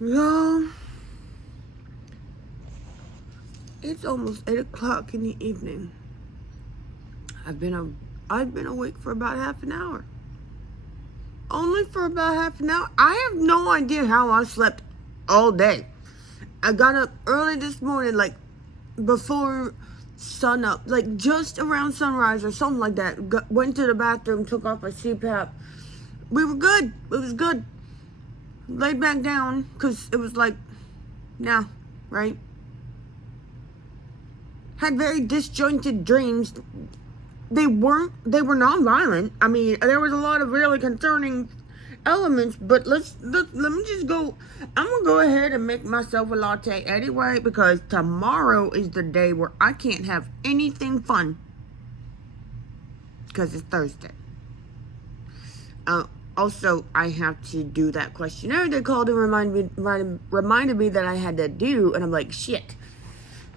Y'all, it's almost 8 o'clock in the evening. I've been awake for about half an hour. Only for about half an hour. I have no idea how I slept all day. I got up early this morning, like before sun up, like just around sunrise or something like that. Went to the bathroom, took off my CPAP. We were good. It was good. Laid back down because it was like, nah, right? Had very disjointed dreams. They were non-violent. I mean, there was a lot of really concerning elements, but let me just go. I'm gonna go ahead and make myself a latte anyway, because tomorrow is the day where I can't have anything fun because it's Thursday. Also, I have to do that questionnaire they called and reminded me that I had to do, and I'm like, shit.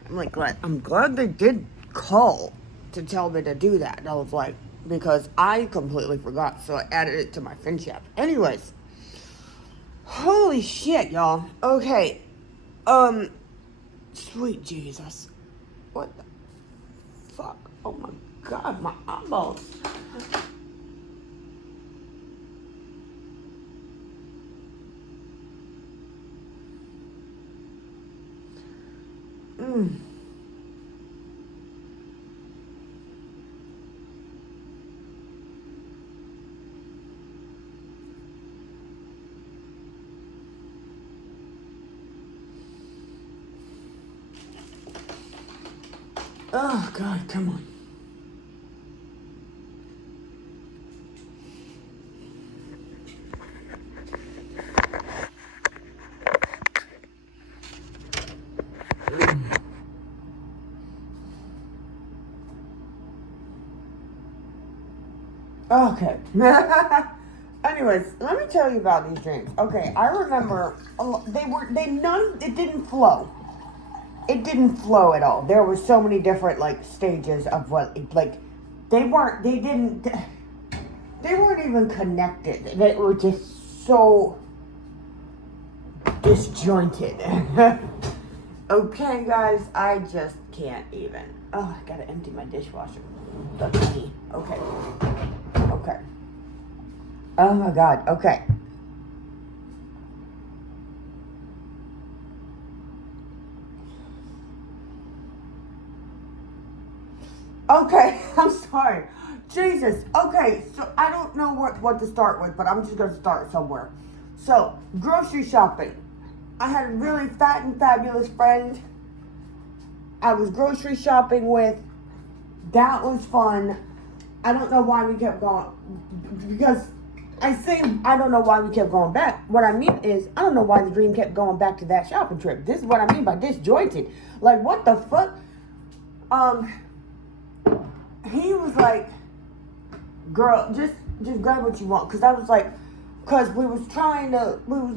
I'm glad they did call to tell me to do that. And I was like, because I completely forgot, so I added it to my FinChat. Anyways, holy shit, y'all. Okay, sweet Jesus, what the fuck? Oh my god, my eyeballs. Oh god, come on. Okay. Anyways, let me tell you about these dreams. Okay, I remember it didn't flow. It didn't flow at all. There were so many different like stages of they weren't even connected. They were just so disjointed. Okay, guys, I just can't even. Oh, I gotta empty my dishwasher. That's me. Okay. Okay. Oh my god. Okay. Okay, I'm sorry. Jesus. Okay, so I don't know what to start with, but I'm just gonna start somewhere. So, grocery shopping. I had a really fat and fabulous friend I was grocery shopping with. That was fun. I don't know why we kept going, because I say I don't know why we kept going back. What I mean is, I don't know why the dream kept going back to that shopping trip. This is what I mean by disjointed. Like, what the fuck? He was like, girl, just grab what you want. Because I was like, because we was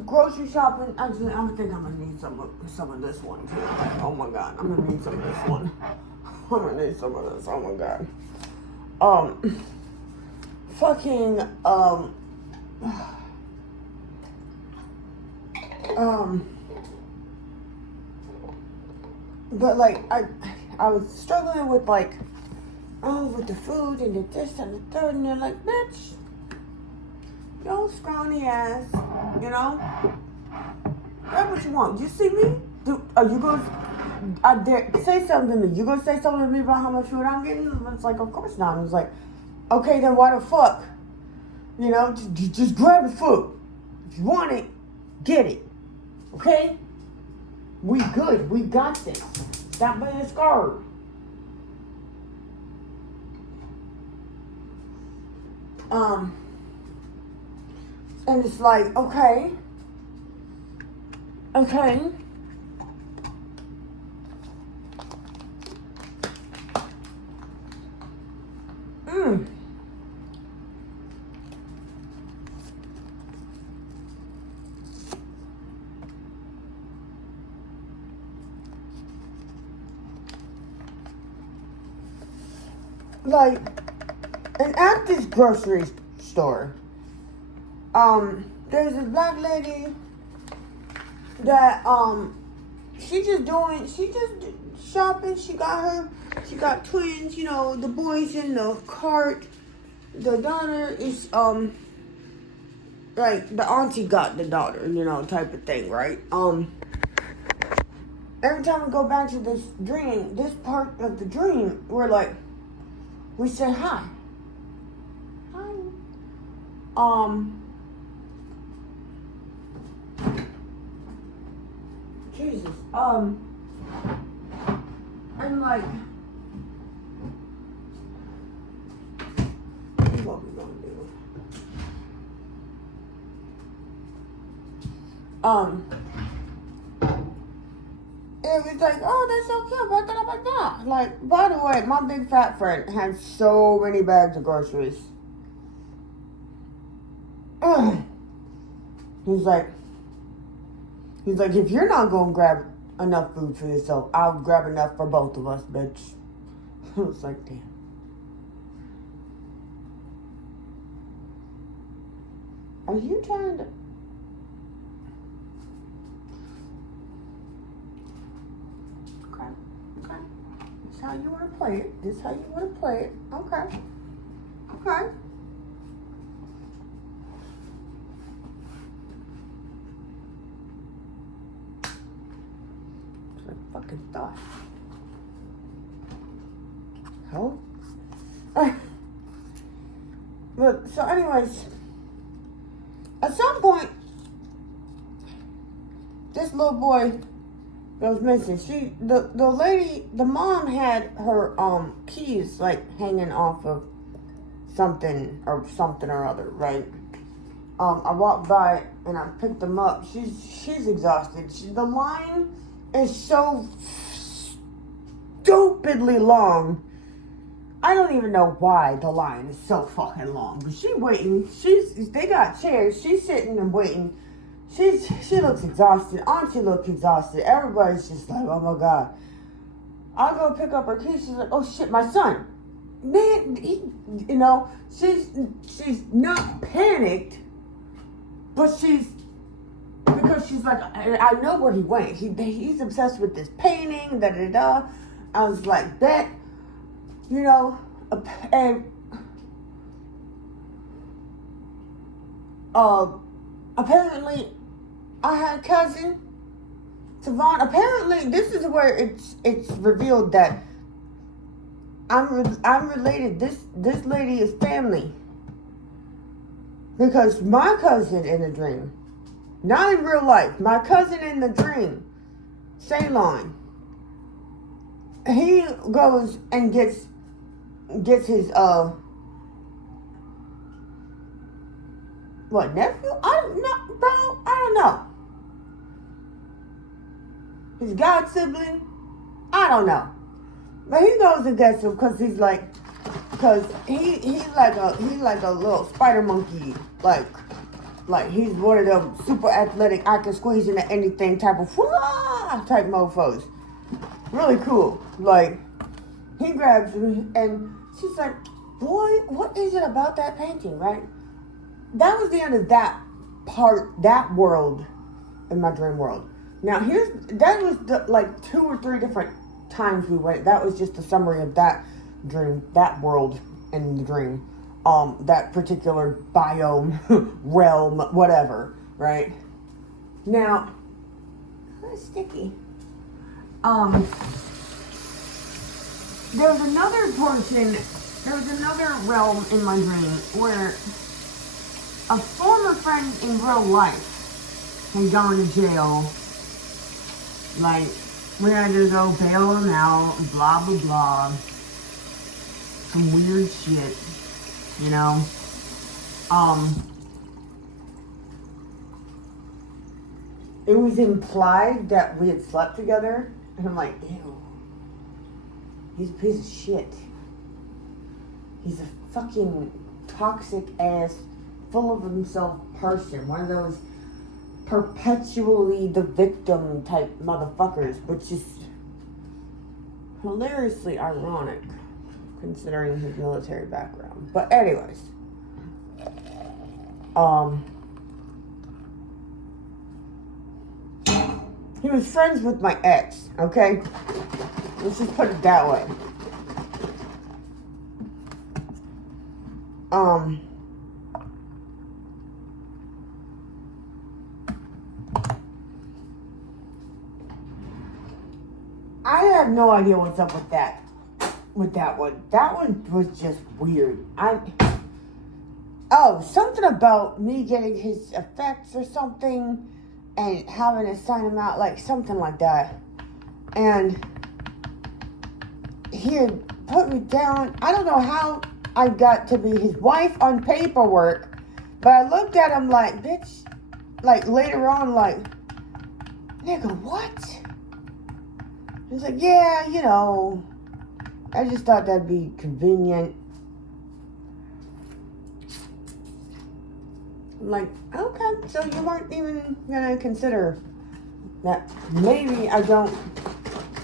grocery shopping. I think I'm gonna need some of this one too. Oh my god, I'm gonna need some of this one. I'm gonna need some of this. Oh my god. Fucking but like I was struggling with like, with the food and the this and the third, and they're like, bitch, yo, scrawny ass, you know? Grab what you want. You see me? Are you gonna, I dare, say something to me. You gonna say something to me about how much food I'm getting? It's like, of course not. And it's like, okay, then why the fuck? You know, just grab the food. If you want it, get it. Okay? We good. We got this. Stop being scared. And it's like, okay. Like, and at this grocery store, there's this black lady that she just shopping. She got twins, you know, the boys in the cart. The daughter is like the auntie got the daughter, you know, type of thing, right? Every time we go back to this dream, this part of the dream, we say hi. Hi. Jesus. And like, what we gonna do? It was like, oh, that's so cute, blah, blah, blah, blah. Like, by the way, my big fat friend had so many bags of groceries. He's like, if you're not gonna grab enough food for yourself, I'll grab enough for both of us, bitch. I was like, damn. Are you trying to... Okay. This how you want to play it. This how you want to play it. Okay. Okay. Fucking thought. Hell. But so anyways, at some point this little boy that was missing, the mom had her keys like hanging off of something or other, right? I walked by and I picked them up. She's exhausted. The line is so stupidly long. I don't even know why the line is so fucking long. But she waiting. They got chairs. She's sitting and waiting. She looks exhausted. Auntie looks exhausted. Everybody's just like, oh my God. I'll go pick up her keys. She's like, oh shit, my son. Man, she's not panicked, but because she's like, I know where he went. He's obsessed with this painting, da-da-da. I was like, that, and apparently I had a cousin, Savon. Apparently, this is where it's revealed that I'm related. This lady is family. Because my cousin in the dream, not in real life, my cousin in the dream, Ceylon, he goes and gets his nephew? I don't know, bro. I don't know. His god sibling? I don't know. But he goes and gets him because he's like a little spider monkey, like he's one of them super athletic, I can squeeze into anything type mofos. Really cool. Like, he grabs me and she's like, boy, what is it about that painting, right? That was the end of that world in my dream world. Now that was like 2 or 3 different times we went. That was just a summary of that dream, that world in the dream. That particular biome, realm, whatever, right? Now, that's sticky. There was another realm in my dream where a former friend in real life had gone to jail. Like, we had to go bail him out, blah, blah, blah. Some weird shit, It was implied that we had slept together, and I'm like, ew. He's a piece of shit. He's a fucking toxic ass, full of himself person. One of those perpetually the victim type motherfuckers, which is hilariously ironic considering his military background. But anyways, He was friends with my ex, okay? Let's just put it that way. I have no idea what's up with that. With that one. That one was just weird. Something about me getting his effects or something and having to sign him out, like something like that. And he had put me down. I don't know how I got to be his wife on paperwork, but I looked at him like, bitch, like later on, like, nigga, what? He's like, yeah, you know, I just thought that'd be convenient. I'm like, okay, so you weren't even gonna consider that maybe I don't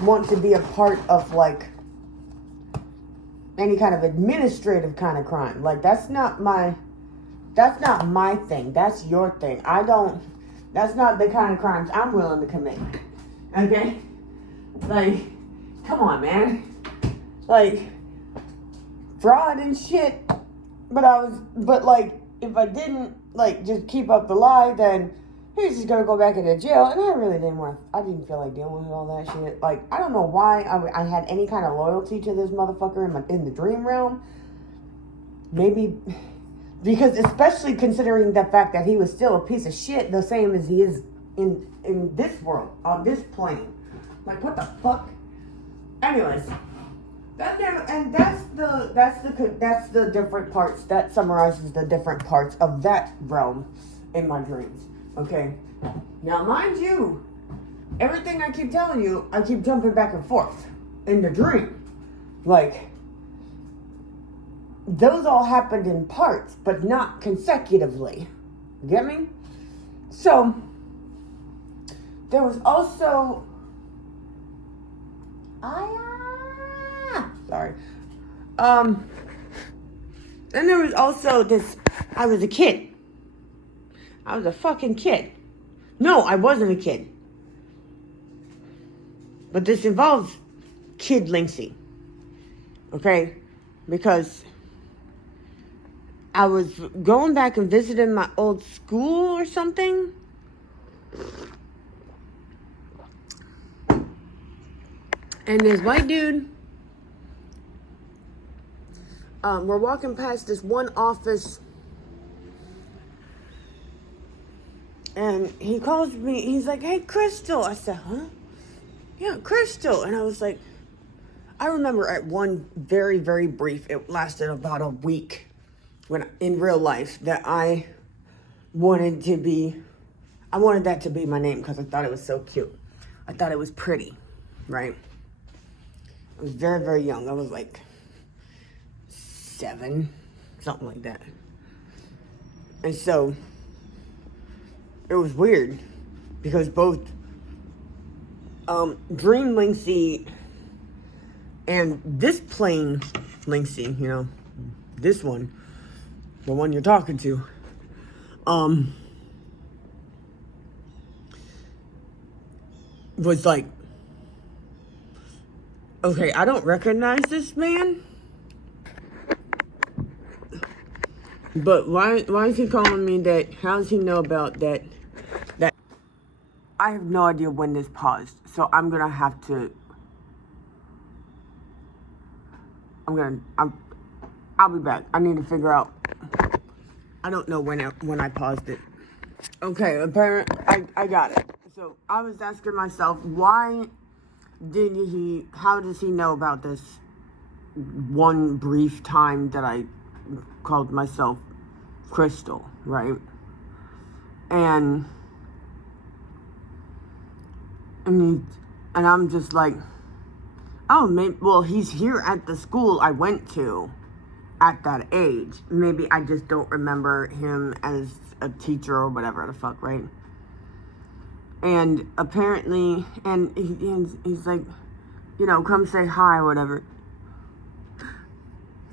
want to be a part of like any kind of administrative kind of crime. Like that's not my thing. That's your thing. That's not the kind of crimes I'm willing to commit. Okay? Like, come on, man. Like, fraud and shit. But like, if I didn't, like, just keep up the lie, then he was just gonna go back into jail. And I didn't feel like dealing with all that shit. Like, I don't know why I had any kind of loyalty to this motherfucker in the dream realm. Maybe because, especially considering the fact that he was still a piece of shit, the same as he is in this world, on this plane. Like, what the fuck? Anyways, that's the different parts. That summarizes the different parts of that realm in my dreams. Okay. Now, mind you, everything I keep telling you, I keep jumping back and forth in the dream. Like, those all happened in parts, but not consecutively. Get me? So, there was also... Sorry. And there was also this... I was a kid. I was a fucking kid. No, I wasn't a kid. But this involves Kid Linksy. Okay? Because I was going back and visiting my old school or something. And this white dude, we're walking past this one office, and he calls me, he's like, hey, Crystal. I said, huh? Yeah, Crystal. And I was like, I remember at one very, very brief, it lasted about a week, when in real life, that I wanted that to be my name because I thought it was so cute. I thought it was pretty, right? I was very, very young. I was like 7, something like that. And so it was weird because both Dream Linksy and this plain Linksy, you know, this one, the one you're talking to, was like, okay, I don't recognize this man, but why is he calling me that? How does he know about that? I have no idea when this paused, so I'm gonna have to. I'll be back. I need to figure out. I don't know when I paused it. Okay, apparently I got it. So I was asking myself, how does he know about this one brief time that I called myself Crystal, right? And I'm just like, oh, maybe, well, he's here at the school I went to at that age. Maybe I just don't remember him as a teacher or whatever the fuck, right? And apparently, and he's like, you know, come say hi or whatever.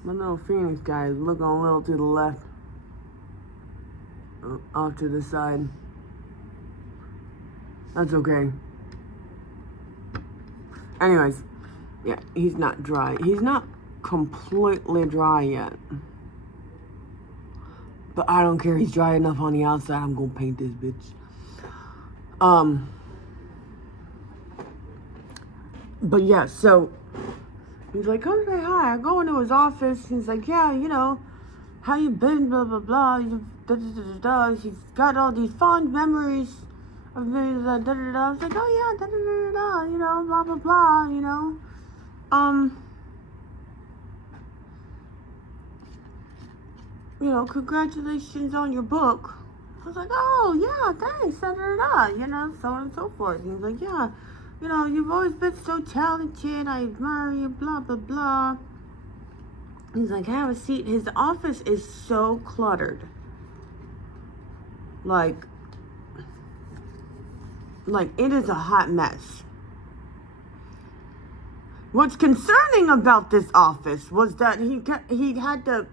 My little Phoenix guy is looking a little to the left. Off to the side. That's okay. Anyways, yeah, he's not dry. He's not completely dry yet. But I don't care. He's dry enough on the outside. I'm gonna paint this bitch. But yeah, so he's like, come say hi. I go into his office. He's like, yeah, you know, how you been? Blah blah blah. Da, da, da, da, da. He's got all these fond memories of me. Da, da, da, da. I was like, oh yeah, da, da, da, da, da. You know, blah blah blah. You know, you know, congratulations on your book. I was like, oh yeah, thanks. Da, da, da, da. You know, so on and so forth. And he's like, yeah. You know, you've always been so talented. I admire you, blah, blah, blah. He's like, have a seat. His office is so cluttered. Like it is a hot mess. What's concerning about this office was that he had to,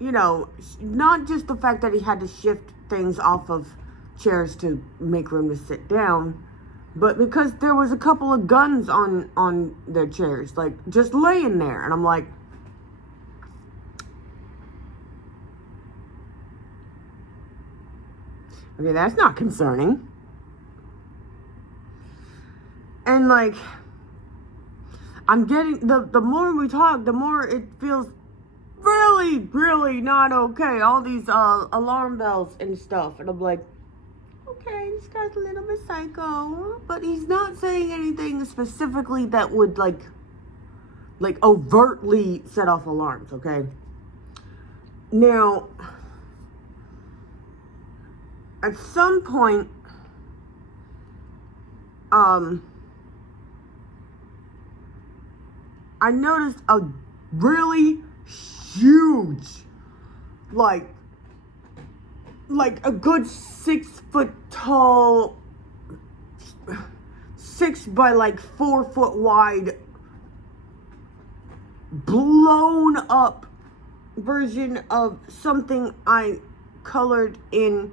you know, not just the fact that he had to shift things off of chairs to make room to sit down, but because there was a couple of guns on their chairs, like, just laying there. And I'm like, okay, that's not concerning. And, like, I'm getting, the more we talk, the more it feels really, really not okay. All these alarm bells and stuff. And I'm like, okay, this guy's a little bit psycho, but he's not saying anything specifically that would like overtly set off alarms, okay? Now, at some point, I noticed a really huge, like a good 6 foot tall, 6 by like 4 foot wide, blown up version of something I colored in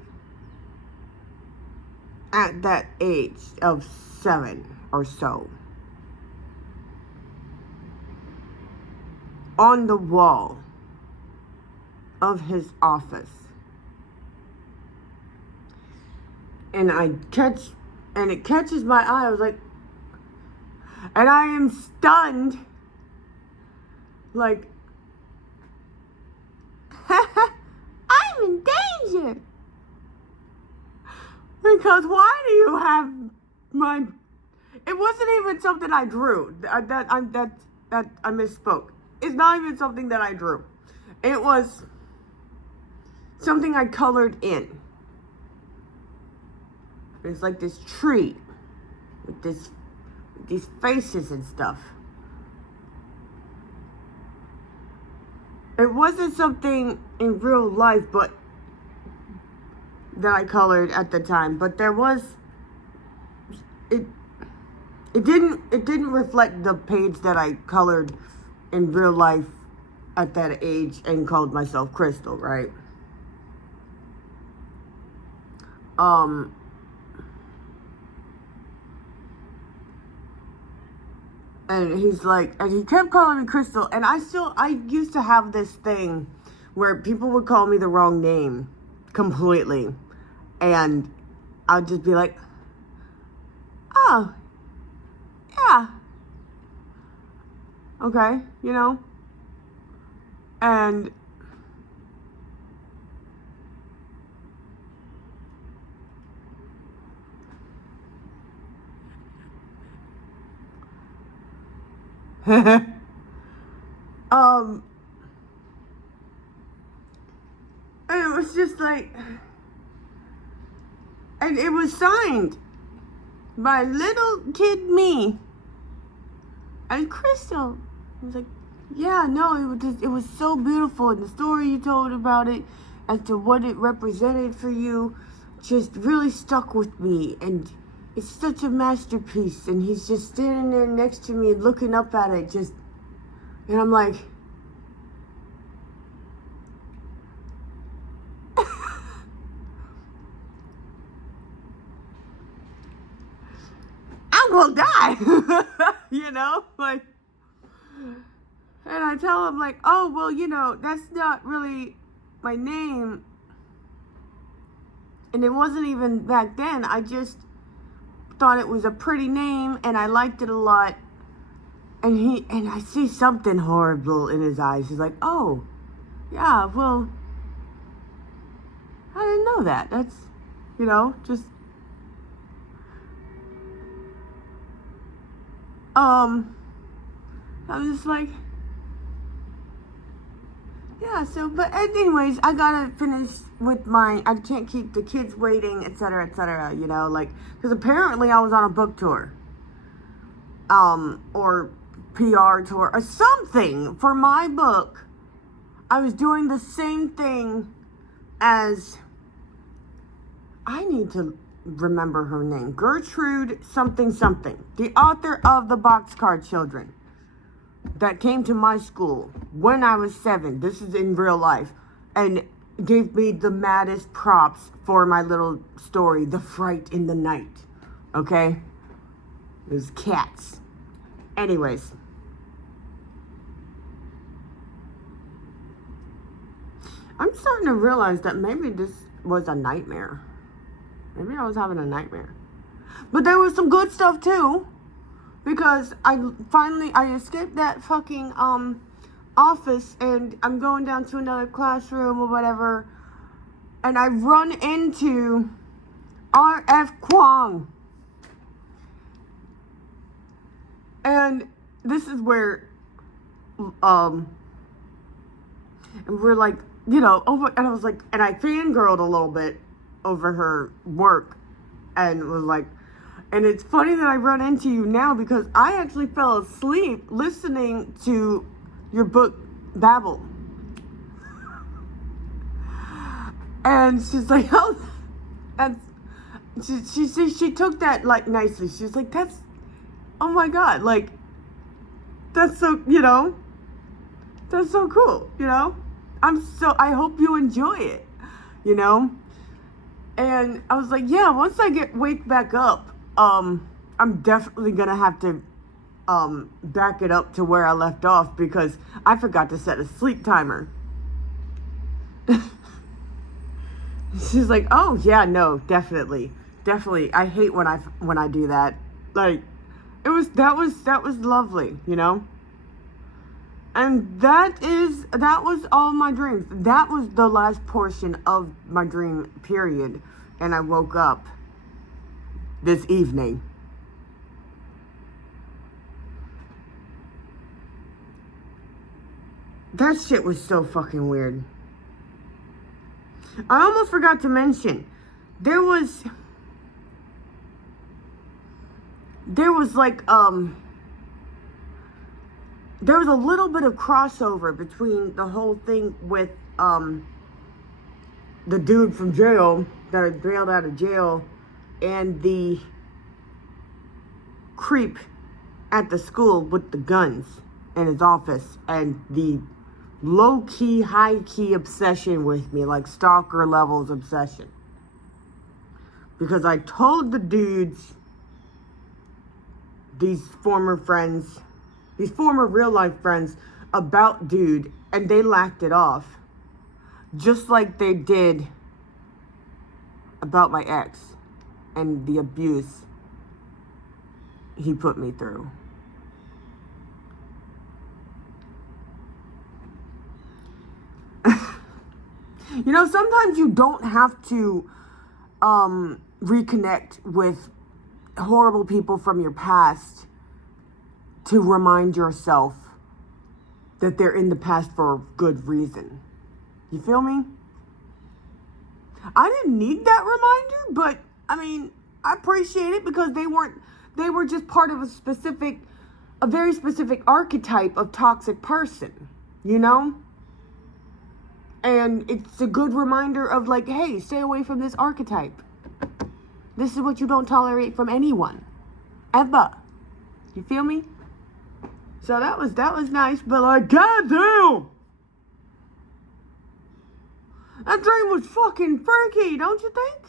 at that age of 7 or so, on the wall of his office. And it catches my eye. I was like, and I am stunned. Like, I'm in danger. Because why do you have my, it wasn't even something I drew. That I misspoke. It's not even something that I drew. It was something I colored in. It's like this tree with these faces and stuff. It wasn't something in real life, but that I colored at the time. But there was it didn't reflect the page that I colored in real life at that age and called myself Crystal, right? And he's like, and he kept calling me Crystal, and I used to have this thing where people would call me the wrong name completely, and I'd just be like, oh, yeah, okay, you know, and and it was just like, and it was signed by little kid me and Crystal. I was like, yeah, no, it was so beautiful, and the story you told about it as to what it represented for you just really stuck with me, and it's such a masterpiece. And he's just standing there next to me and looking up at it, just, and I'm like, I'm will die. You know, like, and I tell him like, oh, well, you know, that's not really my name. And it wasn't even back then. I just thought it was a pretty name and I liked it a lot. And I see something horrible in his eyes. He's like, oh, yeah, well, I didn't know that. That's, you know, just, I was just like, yeah, so, but anyways, I gotta finish with I can't keep the kids waiting, etc., you know, like, because apparently I was on a book tour, or PR tour, or something for my book. I was doing the same thing as, I need to remember her name, Gertrude something, the author of the Boxcar Children, that came to my school when I was 7. This is in real life. And gave me the maddest props for my little story, The Fright in the Night. Okay? It was cats. Anyways. I'm starting to realize that maybe this was a nightmare. Maybe I was having a nightmare. But there was some good stuff too. Because I escaped that fucking office and I'm going down to another classroom or whatever, and I run into R.F. Kuang. And this is where and we're like, you know, and I was like, and I fangirled a little bit over her work and was like, and it's funny that I run into you now because I actually fell asleep listening to your book, Babel. And she's like, oh, and she took that like nicely. She's like, that's, oh my God, like, that's so, you know, that's so cool, you know? I hope you enjoy it, you know? And I was like, yeah, once I wake back up, I'm definitely gonna have to back it up to where I left off because I forgot to set a sleep timer. She's like, oh yeah, no, definitely. I hate when I do that. Like, that was lovely, you know? And that was all my dreams. That was the last portion of my dream period. And I woke up this evening. That shit was so fucking weird. I almost forgot to mention, there was like, there was a little bit of crossover between the whole thing with, the dude from jail that had bailed out of jail and the creep at the school with the guns in his office and the low-key, high-key obsession with me, like stalker levels obsession. Because I told the dudes, these former real-life friends, about dude, and they laughed it off. Just like they did about my ex and the abuse he put me through. You know, sometimes you don't have to reconnect with horrible people from your past to remind yourself that they're in the past for a good reason. You feel me? I didn't need that reminder, but I mean, I appreciate it because they were just part of a very specific archetype of toxic person, you know? And it's a good reminder of like, hey, stay away from this archetype. This is what you don't tolerate from anyone. Ever. You feel me? So that was nice, but like, goddamn! That dream was fucking freaky, don't you think?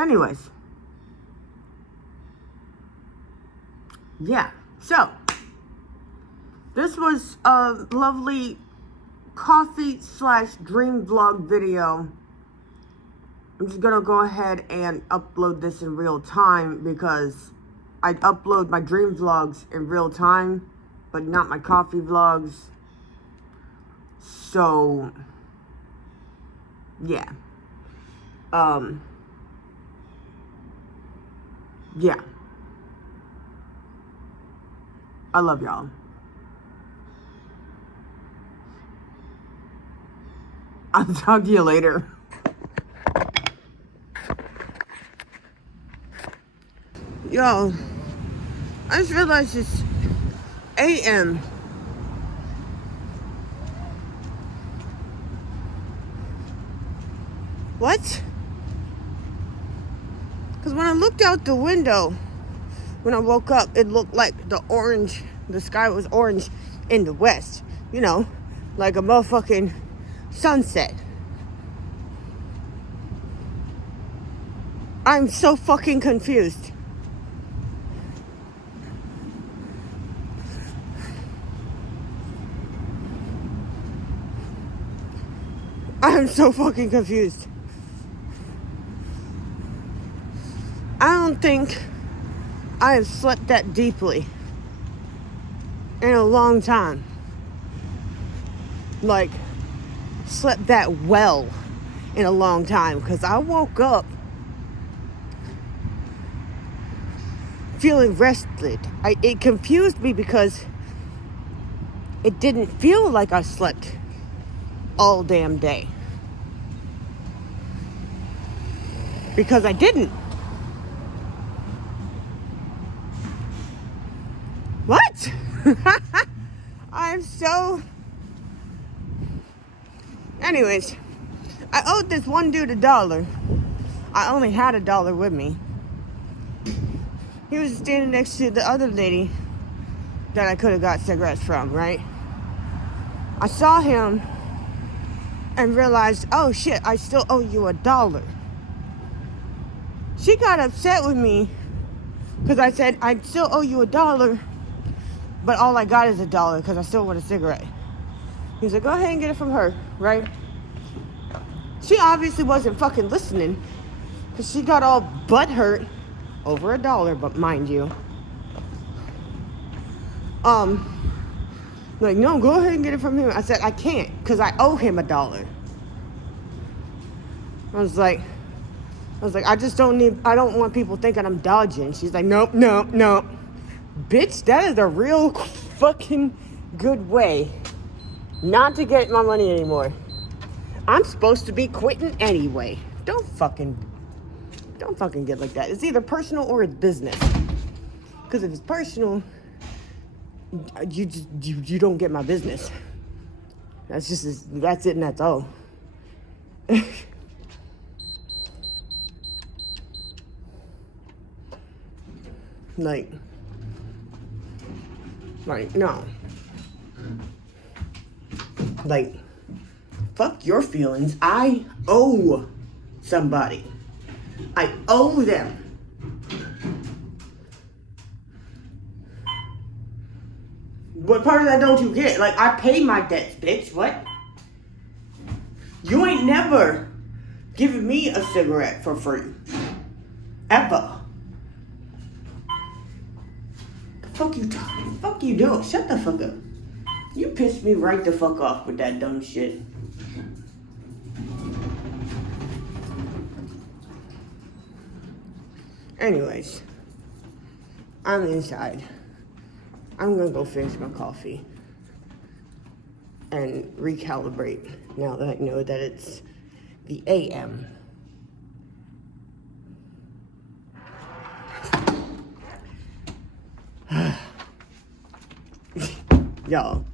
Anyways. Yeah. So, this was a lovely coffee/dream vlog video. I'm just gonna go ahead and upload this in real time because I upload my dream vlogs in real time, but not my coffee vlogs. So, yeah. Yeah. I love y'all. I'll talk to you later. Yo, I just realized it's AM. What? Because when I looked out the window, when I woke up, it looked like the sky was orange in the west. You know, like a motherfucking sunset. I'm so fucking confused. I'm so fucking confused. I don't think I have slept that deeply in a long time. Like, slept that well in a long time. Because I woke up feeling rested. It confused me because it didn't feel like I slept all damn day. Because I didn't. What? I'm so... Anyways, I owed this one dude $1. I only had $1 with me. He was standing next to the other lady that I could have got cigarettes from, right? I saw him and realized, oh shit, I still owe you $1. She got upset with me because I said, I still owe you $1, but all I got is $1 because I still want a cigarette. He's like, go ahead and get it from her, right? She obviously wasn't fucking listening because she got all butthurt over $1, but mind you. Like, no, go ahead and get it from him. I said, I can't because I owe him $1. I was like, I don't want people thinking I'm dodging. She's like, nope. Bitch, that is a real fucking good way not to get my money anymore. I'm supposed to be quitting anyway. Don't fucking get like that. It's either personal or it's business. Because if it's personal, you don't get my business. That's it and that's all. Like, no. Like, fuck your feelings. I owe somebody. I owe them. What part of that don't you get? Like, I pay my debts, bitch. What? You ain't never given me a cigarette for free. Ever. Fuck you doing? Shut the fuck up. You pissed me right the fuck off with that dumb shit. Anyways, I'm inside. I'm gonna go finish my coffee and recalibrate now that I know that it's the AM. Y'all.